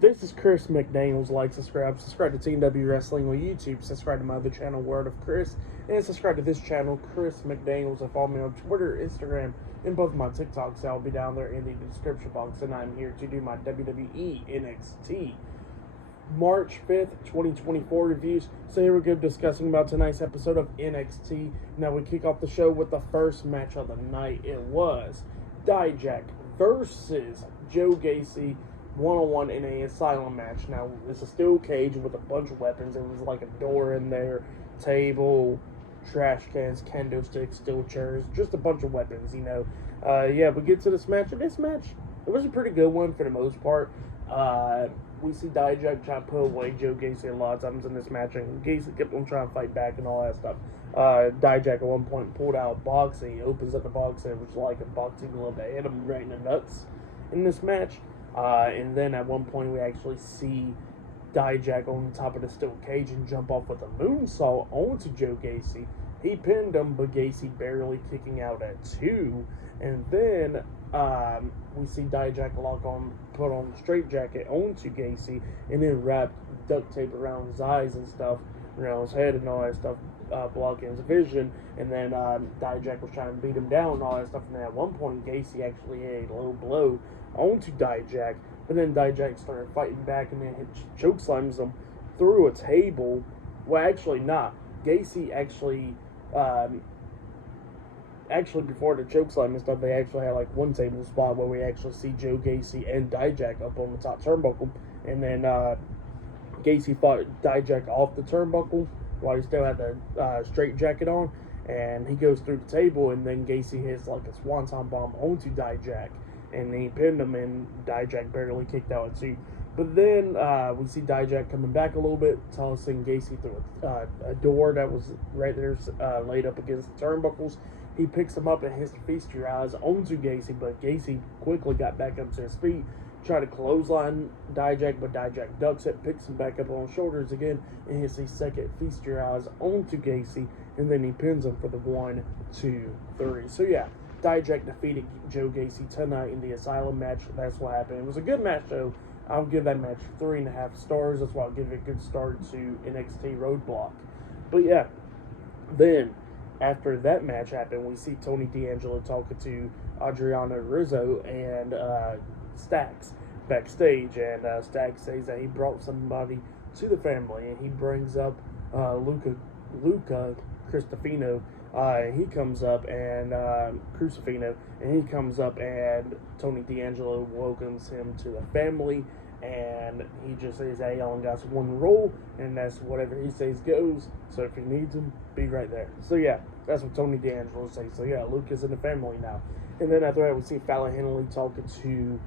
This is Chris McDaniels. Like, subscribe to Team W Wrestling on YouTube. Subscribe to my other channel, Word of Chris, and subscribe to this channel, Chris McDaniels. And follow me on Twitter, Instagram, and both my TikToks. I'll be down there in the description box. And I'm here to do my WWE NXT March 5th, 2024 reviews. So here we go, discussing about tonight's episode of NXT. Now we kick off the show with the first match of the night. It was Dijak versus Joe Gacy, one-on-one in a Asylum match. Now, it's a steel cage with a bunch of weapons. It was like a door in there, table, trash cans, kendo sticks, steel chairs, just a bunch of weapons, Yeah, we get to this match, and this match, it was a pretty good one for the most part. We see Dijak try to put away Joe Gacy a lot of times in this match, and Gacy kept on trying to fight back and all that stuff. Dijak at one point pulled out a box, and he opens up the box, and it was like a boxing glove that hit him right in the nuts in this match. And then at one point we actually see Dijak on top of the steel cage and jump off with a moonsault onto Joe Gacy. He pinned him, but Gacy barely kicking out at 2. And then we see Dijak put on the straitjacket onto Gacy, and then wrap duct tape around his eyes and stuff, around his head and all that stuff, blocking his vision. And then Dijak was trying to beat him down and all that stuff. And then at one point Gacy actually hit a low blow onto Dijak, but then Dijak started fighting back and then chokeslams him through a table. Well, actually not. Gacy actually before the chokeslam and stuff, they actually had like one table spot where we actually see Joe Gacy and Dijak up on the top turnbuckle, and then Gacy fought Dijak off the turnbuckle while he still had the straight jacket on, and he goes through the table, and then Gacy hits like a swanton bomb onto Dijak, and he pinned him, and Dijak barely kicked out at 2. But then we see Dijak coming back a little bit, tossing Gacy through a door that was right there laid up against the turnbuckles. He picks him up and hits the Feast Your Eyes onto Gacy, but Gacy quickly got back up to his feet, tried to clothesline Dijak, but Dijak ducks it, picks him back up on his shoulders again, and hits the second Feast Your Eyes onto Gacy, and then he pins him for the 1, 2, 3. So yeah, Dijak defeated Joe Gacy tonight in the Asylum match. That's what happened. It was a good match, though. I'll give that match 3.5 stars. That's why I'll give it a good start to NXT Roadblock. But yeah, then after that match happened, we see Tony D'Angelo talking to Adriano Rizzo and Stacks backstage, and Stacks says that he brought somebody to the family, and he brings up Luca Cristofino. He comes up, and Crucifino, and he comes up, and Tony D'Angelo welcomes him to the family, and he just says, hey, I only got one role, and that's whatever he says goes, so if he needs him, be right there. So yeah, that's what Tony D'Angelo says. So yeah, Luke is in the family now. And then after that, we see Fallon Henley talking to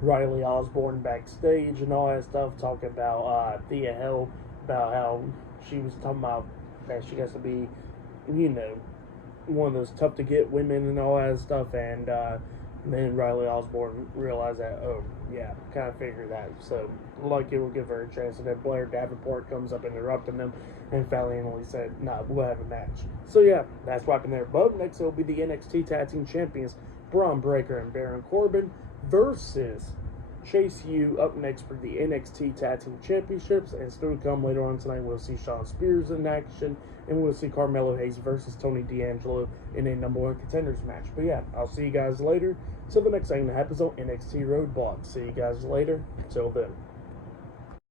Riley Osborne backstage and all that stuff, talking about Thea Hale, about how she was talking about that she has to be, one of those tough to get women and all that stuff, and then Riley Osborne realized that, oh yeah, kind of figured that, so like it will give her a chance. And then Blair Davenport comes up interrupting them, and Fallon Henley said, nah, we'll have a match. So yeah, that's what happened there. But next it will be the NXT Tag Team Champions, Braun Breaker and Baron Corbin versus Chase U up next for the NXT Tag Team Championships. And still to come later on tonight, we'll see Shawn Spears in action, and we'll see Carmelo Hayes versus Tony D'Angelo in a number 1 contenders match. But yeah, I'll see you guys later. Till the next thing that happens on NXT Roadblock. See you guys later. Till then.